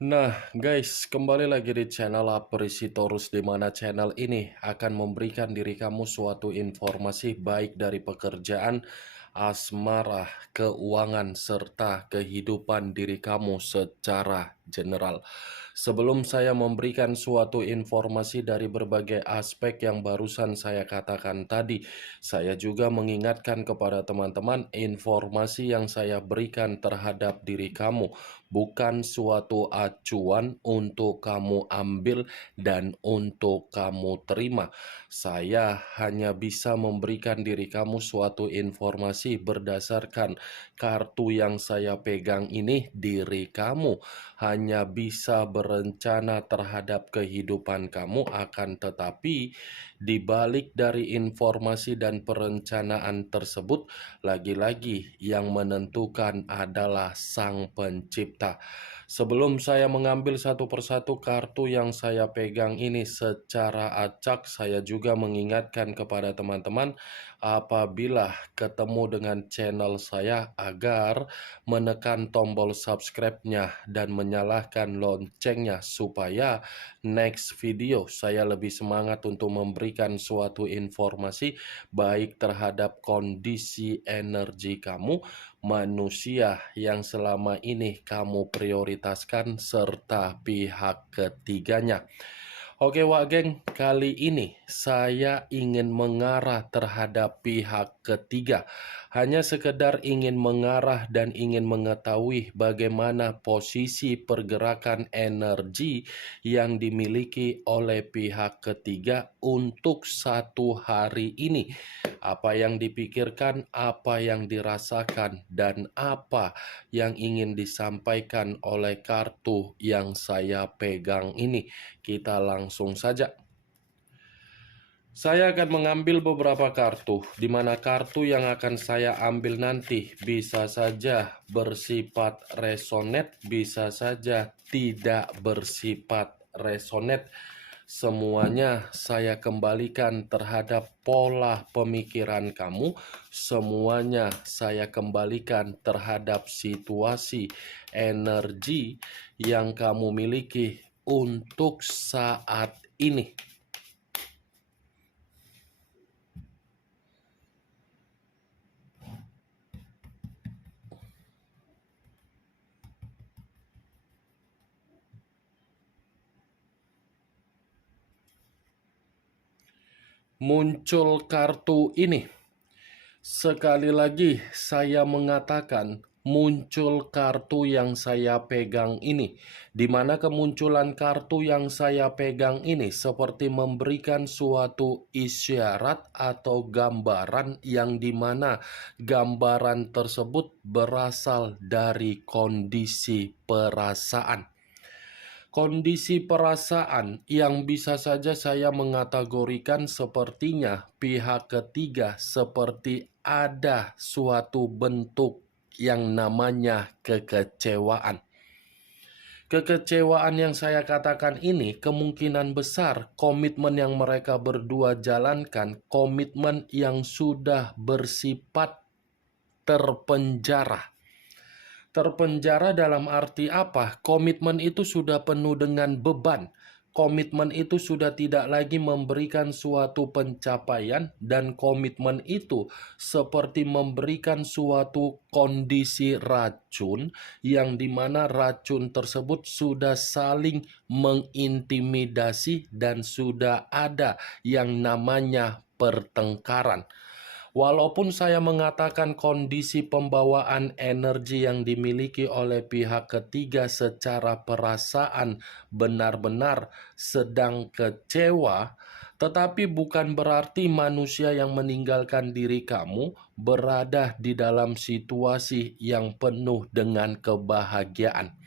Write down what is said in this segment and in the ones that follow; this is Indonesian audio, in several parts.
Nah, guys, kembali lagi di channel Apresitorus, di mana channel ini akan memberikan diri kamu suatu informasi baik dari pekerjaan, asmara, keuangan, serta kehidupan diri kamu secara general. Sebelum saya memberikan suatu informasi dari berbagai aspek yang barusan saya katakan tadi, saya juga mengingatkan kepada teman-teman informasi yang saya berikan terhadap diri kamu bukan suatu acuan untuk kamu ambil dan untuk kamu terima. Saya hanya bisa memberikan diri kamu suatu informasi berdasarkan kartu yang saya pegang ini. Diri kamu hanya bisa berencana terhadap kehidupan kamu, akan tetapi di balik dari informasi dan perencanaan tersebut, lagi-lagi yang menentukan adalah Sang Pencipta. Sebelum saya mengambil satu persatu kartu yang saya pegang ini secara acak, saya juga mengingatkan kepada teman-teman apabila ketemu dengan channel saya agar menekan tombol subscribe-nya dan menyalakan loncengnya supaya next video saya lebih semangat untuk memberikan suatu informasi baik terhadap kondisi energi kamu, manusia yang selama ini kamu prioritaskan, serta pihak ketiganya. Oke Wak Geng, kali ini saya ingin mengarah terhadap pihak ketiga. Hanya sekedar ingin mengarah dan ingin mengetahui bagaimana posisi pergerakan energi yang dimiliki oleh pihak ketiga untuk satu hari ini. Apa yang dipikirkan, apa yang dirasakan, dan apa yang ingin disampaikan oleh kartu yang saya pegang ini. Kita langsung saja. Saya akan mengambil beberapa kartu, di mana kartu yang akan saya ambil nanti bisa saja bersifat resonate, bisa saja tidak bersifat resonate. Semuanya saya kembalikan terhadap pola pemikiran kamu, semuanya saya kembalikan terhadap situasi energi yang kamu miliki untuk saat ini. Muncul kartu ini. Sekali lagi saya mengatakan muncul kartu yang saya pegang ini, di mana kemunculan kartu yang saya pegang ini seperti memberikan suatu isyarat atau gambaran yang dimana gambaran tersebut berasal dari kondisi perasaan. Kondisi perasaan yang bisa saja saya mengategorikan sepertinya pihak ketiga seperti ada suatu bentuk yang namanya kekecewaan. Kekecewaan yang saya katakan ini kemungkinan besar komitmen yang mereka berdua jalankan, komitmen yang sudah bersifat terpenjara. Terpenjara dalam arti apa? Komitmen itu sudah penuh dengan beban. Komitmen itu sudah tidak lagi memberikan suatu pencapaian, dan komitmen itu seperti memberikan suatu kondisi racun yang dimana racun tersebut sudah saling mengintimidasi dan sudah ada yang namanya pertengkaran. Walaupun saya mengatakan kondisi pembawaan energi yang dimiliki oleh pihak ketiga secara perasaan benar-benar sedang kecewa, tetapi bukan berarti manusia yang meninggalkan diri kamu berada di dalam situasi yang penuh dengan kebahagiaan.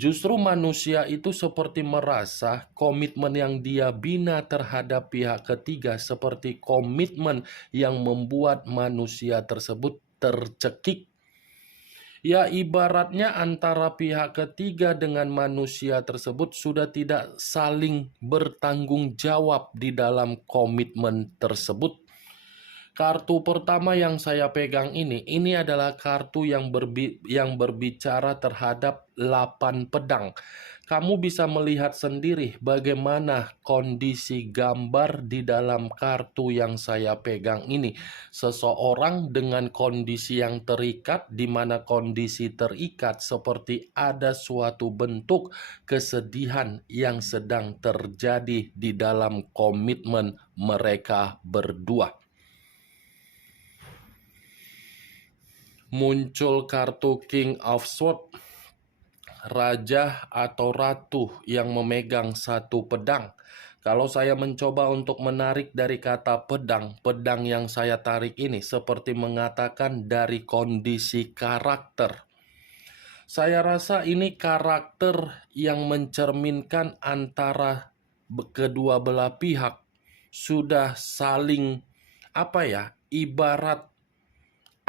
Justru manusia itu seperti merasa komitmen yang dia bina terhadap pihak ketiga seperti komitmen yang membuat manusia tersebut tercekik. Ya, ibaratnya antara pihak ketiga dengan manusia tersebut sudah tidak saling bertanggung jawab di dalam komitmen tersebut. Kartu pertama yang saya pegang ini adalah kartu yang berbicara terhadap 8 pedang. Kamu bisa melihat sendiri bagaimana kondisi gambar di dalam kartu yang saya pegang ini. Seseorang dengan kondisi yang terikat, di mana kondisi terikat seperti ada suatu bentuk kesedihan yang sedang terjadi di dalam komitmen mereka berdua. Muncul kartu King of Swords, raja atau ratu yang memegang satu pedang. Kalau saya mencoba untuk menarik dari kata pedang, pedang yang saya tarik ini seperti mengatakan dari kondisi karakter. Saya rasa ini karakter yang mencerminkan antara kedua belah pihak sudah saling ibarat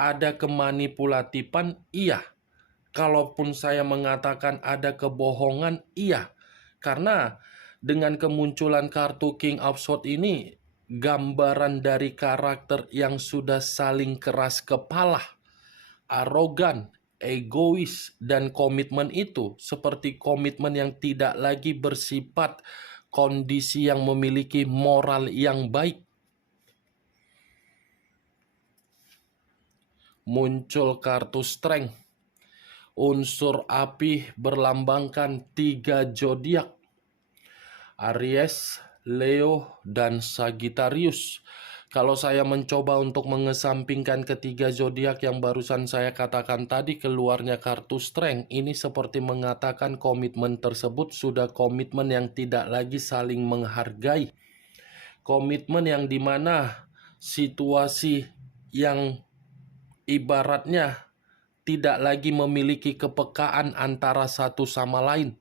ada kemanipulatifan, iya. Kalaupun saya mengatakan ada kebohongan, iya. Karena dengan kemunculan kartu King of Swords ini, gambaran dari karakter yang sudah saling keras kepala, arogan, egois, dan komitmen itu seperti komitmen yang tidak lagi bersifat kondisi yang memiliki moral yang baik. Muncul kartu Strength. Unsur api berlambangkan 3 zodiak, Aries, Leo, dan Sagittarius. Kalau saya mencoba untuk mengesampingkan ketiga zodiak yang barusan saya katakan tadi, keluarnya kartu Strength, ini seperti mengatakan komitmen tersebut sudah komitmen yang tidak lagi saling menghargai. Komitmen yang dimana situasi yang ibaratnya tidak lagi memiliki kepekaan antara satu sama lain.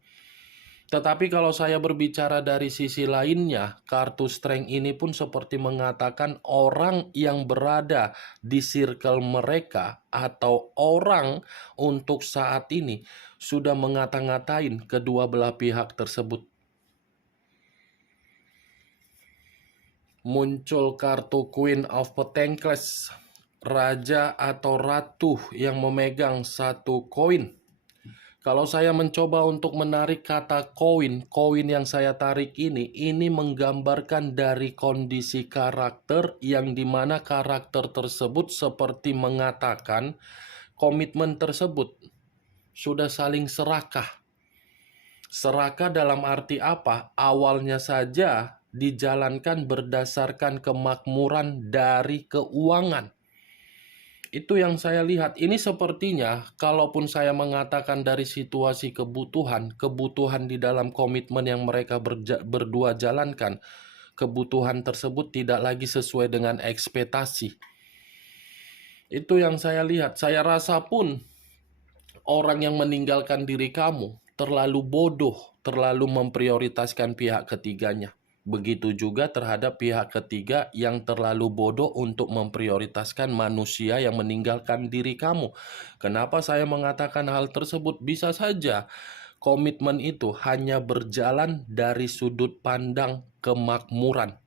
Tetapi kalau saya berbicara dari sisi lainnya, kartu Strength ini pun seperti mengatakan orang yang berada di circle mereka atau orang untuk saat ini sudah mengata-ngatain kedua belah pihak tersebut. Muncul kartu Queen of Pentacles, raja atau ratu yang memegang satu koin. Kalau saya mencoba untuk menarik kata koin yang saya tarik ini menggambarkan dari kondisi karakter yang dimana karakter tersebut seperti mengatakan komitmen tersebut sudah saling serakah. Serakah dalam arti apa? Awalnya saja dijalankan berdasarkan kemakmuran dari keuangan. Itu yang saya lihat. Ini sepertinya, kalaupun saya mengatakan dari situasi kebutuhan di dalam komitmen yang mereka berdua jalankan, kebutuhan tersebut tidak lagi sesuai dengan ekspektasi. Itu yang saya lihat. Saya rasa pun orang yang meninggalkan diri kamu terlalu bodoh, terlalu memprioritaskan pihak ketiganya. Begitu juga terhadap pihak ketiga yang terlalu bodoh untuk memprioritaskan manusia yang meninggalkan diri kamu. Kenapa saya mengatakan hal tersebut? Bisa saja komitmen itu hanya berjalan dari sudut pandang kemakmuran.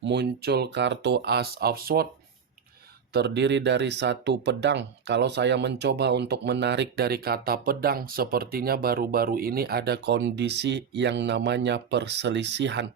Muncul kartu Ace of Swords, terdiri dari satu pedang. Kalau saya mencoba untuk menarik dari kata pedang, sepertinya baru-baru ini ada kondisi yang namanya perselisihan.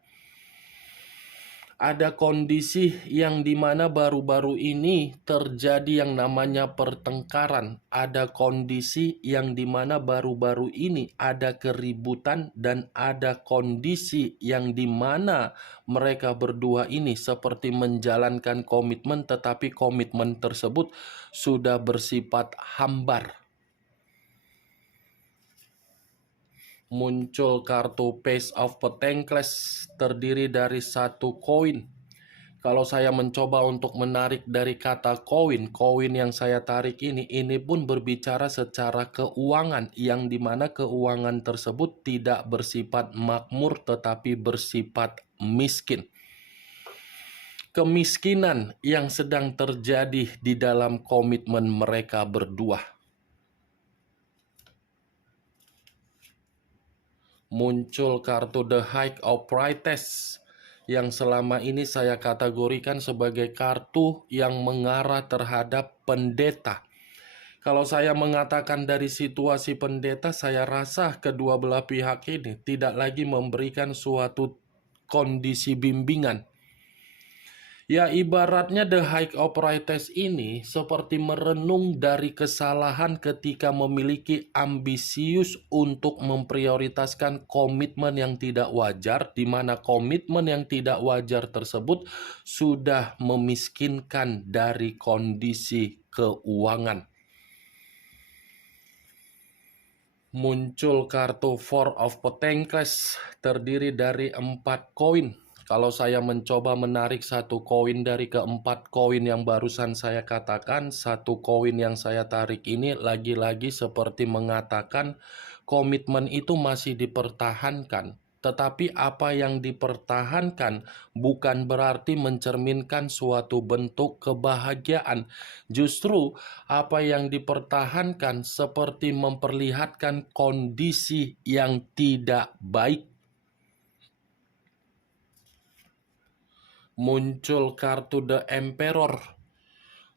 Ada kondisi yang dimana baru-baru ini terjadi yang namanya pertengkaran. Ada kondisi yang dimana baru-baru ini ada keributan dan ada kondisi yang dimana mereka berdua ini seperti menjalankan komitmen, tetapi komitmen tersebut sudah bersifat hambar. Muncul kartu Page of Pentacles, terdiri dari satu koin. Kalau saya mencoba untuk menarik dari kata koin yang saya tarik ini pun berbicara secara keuangan, yang dimana keuangan tersebut tidak bersifat makmur tetapi bersifat miskin. Kemiskinan yang sedang terjadi di dalam komitmen mereka berdua. Muncul kartu The High of Priestess yang selama ini saya kategorikan sebagai kartu yang mengarah terhadap pendeta. Kalau saya mengatakan dari situasi pendeta, saya rasa kedua belah pihak ini tidak lagi memberikan suatu kondisi bimbingan. Ya, ibaratnya The High Operators ini seperti merenung dari kesalahan ketika memiliki ambisius untuk memprioritaskan komitmen yang tidak wajar, di mana komitmen yang tidak wajar tersebut sudah memiskinkan dari kondisi keuangan. Muncul kartu Four of Pentacles terdiri dari 4 koin. Kalau saya mencoba menarik satu koin dari keempat koin yang barusan saya katakan, satu koin yang saya tarik ini lagi-lagi seperti mengatakan komitmen itu masih dipertahankan. Tetapi apa yang dipertahankan bukan berarti mencerminkan suatu bentuk kebahagiaan. Justru apa yang dipertahankan seperti memperlihatkan kondisi yang tidak baik. Muncul kartu The Emperor,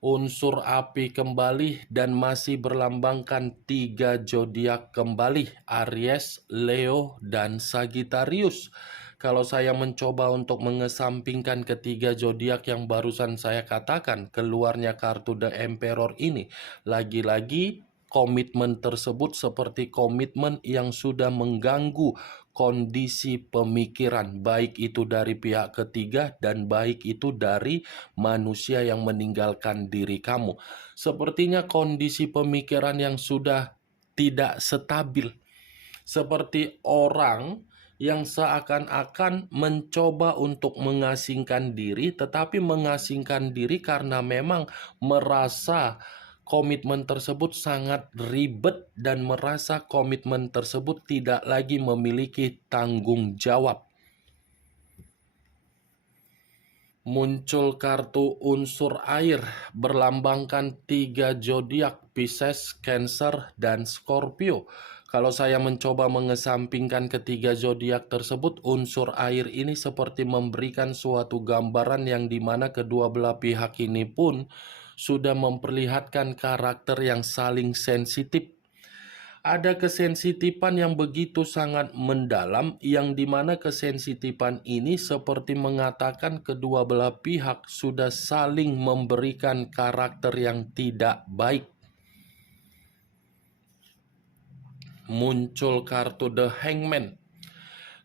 unsur api kembali dan masih berlambangkan 3 zodiak kembali, Aries, Leo, dan Sagittarius. Kalau saya mencoba untuk mengesampingkan ketiga zodiak yang barusan saya katakan, keluarnya kartu The Emperor ini, lagi-lagi komitmen tersebut seperti komitmen yang sudah mengganggu kondisi pemikiran, baik itu dari pihak ketiga dan baik itu dari manusia yang meninggalkan diri kamu. Sepertinya kondisi pemikiran yang sudah tidak stabil, seperti orang yang seakan-akan mencoba untuk mengasingkan diri, tetapi mengasingkan diri karena memang merasa komitmen tersebut sangat ribet dan merasa komitmen tersebut tidak lagi memiliki tanggung jawab. Muncul kartu unsur air berlambangkan 3 zodiak, Pisces, Cancer, dan Scorpio. Kalau saya mencoba mengesampingkan ketiga zodiak tersebut, unsur air ini seperti memberikan suatu gambaran yang dimana kedua belah pihak ini pun sudah memperlihatkan karakter yang saling sensitif. Ada kesensitifan yang begitu sangat mendalam, yang dimana kesensitifan ini seperti mengatakan kedua belah pihak sudah saling memberikan karakter yang tidak baik. Muncul kartu The Hangman.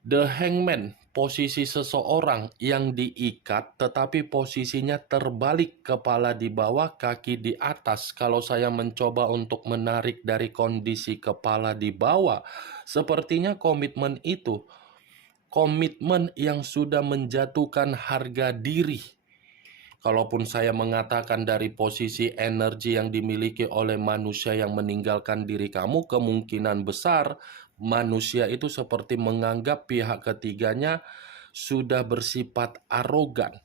The Hangman, posisi seseorang yang diikat tetapi posisinya terbalik, kepala di bawah, kaki di atas. Kalau saya mencoba untuk menarik dari kondisi kepala di bawah, sepertinya komitmen itu komitmen yang sudah menjatuhkan harga diri. Kalaupun saya mengatakan dari posisi energi yang dimiliki oleh manusia yang meninggalkan diri kamu, kemungkinan besar manusia itu seperti menganggap pihak ketiganya sudah bersifat arogan,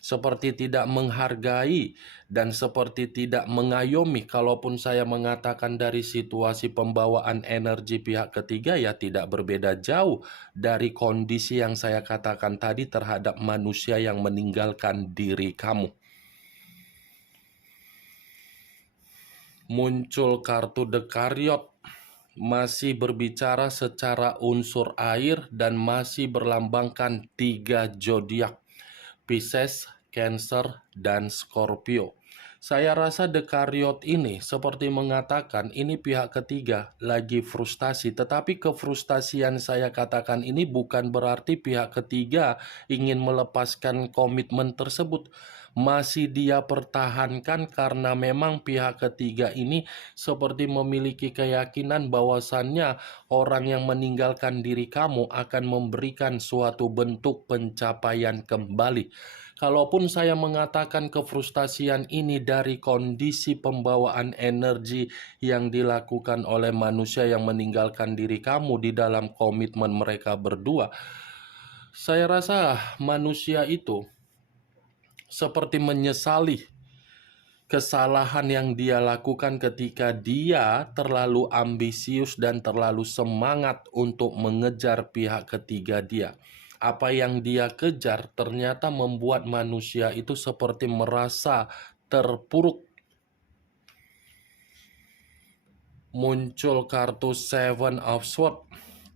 seperti tidak menghargai dan seperti tidak mengayomi. Kalaupun saya mengatakan dari situasi pembawaan energi pihak ketiga, ya tidak berbeda jauh dari kondisi yang saya katakan tadi terhadap manusia yang meninggalkan diri kamu. Muncul kartu The Chariot, masih berbicara secara unsur air dan masih berlambangkan 3 zodiak, Pisces, Cancer, dan Scorpio. Saya rasa The Chariot ini seperti mengatakan ini pihak ketiga lagi frustasi, tetapi kefrustasian saya katakan ini bukan berarti pihak ketiga ingin melepaskan komitmen tersebut. Masih dia pertahankan karena memang pihak ketiga ini seperti memiliki keyakinan bahwasannya orang yang meninggalkan diri kamu akan memberikan suatu bentuk pencapaian kembali. Kalaupun saya mengatakan kefrustasian ini dari kondisi pembawaan energi yang dilakukan oleh manusia yang meninggalkan diri kamu di dalam komitmen mereka berdua, saya rasa manusia itu seperti menyesali kesalahan yang dia lakukan ketika dia terlalu ambisius dan terlalu semangat untuk mengejar pihak ketiga dia. Apa yang dia kejar ternyata membuat manusia itu seperti merasa terpuruk. Muncul kartu Seven of Swords,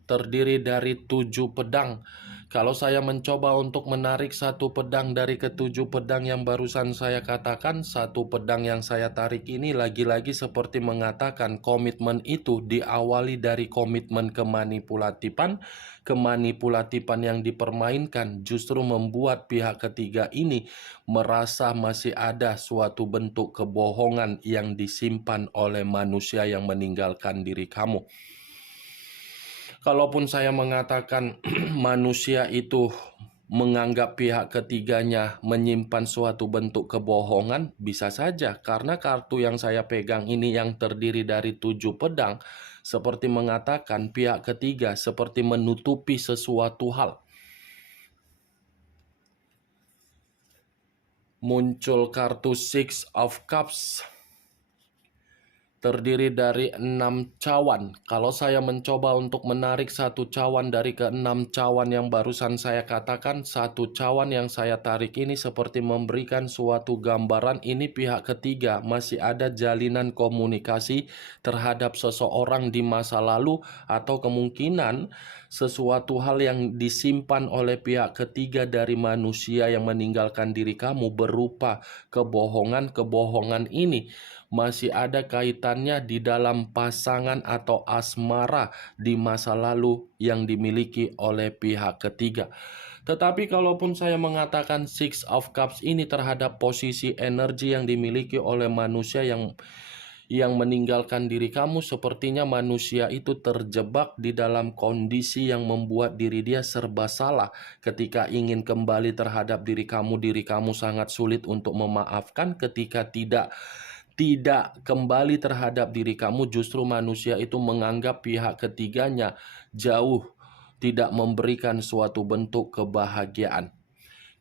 terdiri dari 7 pedang. Kalau saya mencoba untuk menarik satu pedang dari ketujuh pedang yang barusan saya katakan, satu pedang yang saya tarik ini lagi-lagi seperti mengatakan komitmen itu diawali dari komitmen kemanipulatifan. Kemanipulatifan yang dipermainkan justru membuat pihak ketiga ini merasa masih ada suatu bentuk kebohongan yang disimpan oleh manusia yang meninggalkan diri kamu. Kalaupun saya mengatakan manusia itu menganggap pihak ketiganya menyimpan suatu bentuk kebohongan, bisa saja karena kartu yang saya pegang ini yang terdiri dari 7 pedang seperti mengatakan pihak ketiga seperti menutupi sesuatu hal. Muncul kartu Six of Cups, terdiri dari 6 cawan. Kalau saya mencoba untuk menarik satu cawan dari ke-6 cawan yang barusan saya katakan, satu cawan yang saya tarik ini seperti memberikan suatu gambaran ini pihak ketiga masih ada jalinan komunikasi terhadap seseorang di masa lalu, atau kemungkinan sesuatu hal yang disimpan oleh pihak ketiga dari manusia yang meninggalkan diri kamu berupa kebohongan-kebohongan ini masih ada kaitannya di dalam pasangan atau asmara di masa lalu yang dimiliki oleh pihak ketiga. Tetapi kalaupun saya mengatakan Six of Cups ini terhadap posisi energi yang dimiliki oleh manusia yang meninggalkan diri kamu, sepertinya manusia itu terjebak di dalam kondisi yang membuat diri dia serba salah. Ketika ingin kembali terhadap diri kamu sangat sulit untuk memaafkan. Ketika tidak kembali terhadap diri kamu, justru manusia itu menganggap pihak ketiganya jauh tidak memberikan suatu bentuk kebahagiaan.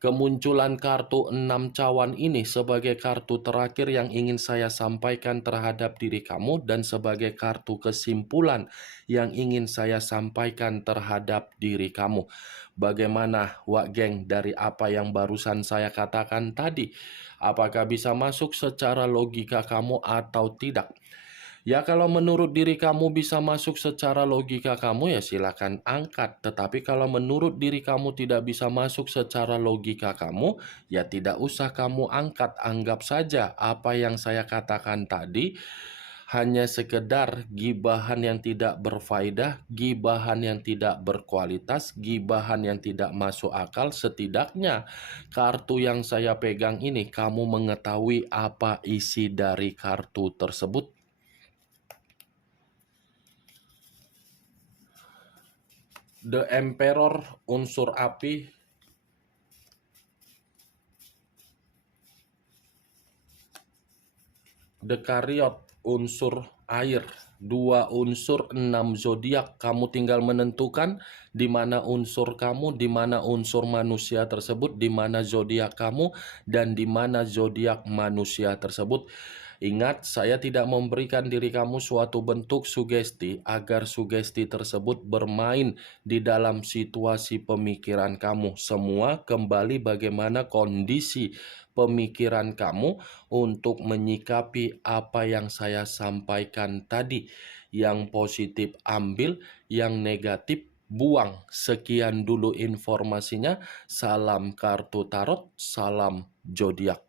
Kemunculan kartu 6 cawan ini sebagai kartu terakhir yang ingin saya sampaikan terhadap diri kamu dan sebagai kartu kesimpulan yang ingin saya sampaikan terhadap diri kamu. Bagaimana, Wak Geng, dari apa yang barusan saya katakan tadi? Apakah bisa masuk secara logika kamu atau tidak? Ya, kalau menurut diri kamu bisa masuk secara logika kamu, ya silakan angkat. Tetapi kalau menurut diri kamu tidak bisa masuk secara logika kamu, ya tidak usah kamu angkat. Anggap saja apa yang saya katakan tadi hanya sekedar gibahan yang tidak berfaedah, gibahan yang tidak berkualitas, gibahan yang tidak masuk akal. Setidaknya kartu yang saya pegang ini, kamu mengetahui apa isi dari kartu tersebut. The Emperor, unsur api. The Chariot, unsur air. 2 unsur, 6 zodiak. Kamu tinggal menentukan di mana unsur kamu, di mana unsur manusia tersebut, di mana zodiak kamu, dan di mana zodiak manusia tersebut. Ingat, saya tidak memberikan diri kamu suatu bentuk sugesti agar sugesti tersebut bermain di dalam situasi pemikiran kamu. Semua kembali bagaimana kondisi pemikiran kamu untuk menyikapi apa yang saya sampaikan tadi. Yang positif ambil, yang negatif buang. Sekian dulu informasinya. Salam kartu tarot, salam zodiak.